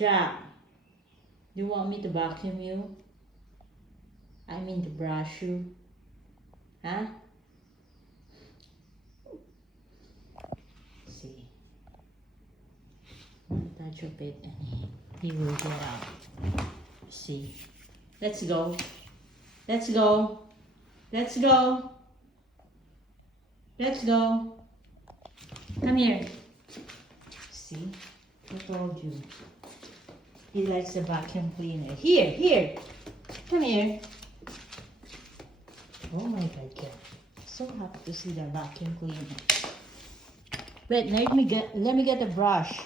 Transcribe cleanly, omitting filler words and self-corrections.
Jack, do you want me to vacuum you? I mean to brush you? Huh? See. One touch of it and he will get out. See. Let's go. Let's go. Let's go. Let's go. Come here. See? I told you. He likes the vacuum cleaner. Here, here. Come here. Oh my God, yeah. So happy to see the vacuum cleaner. Wait, let me get the brush.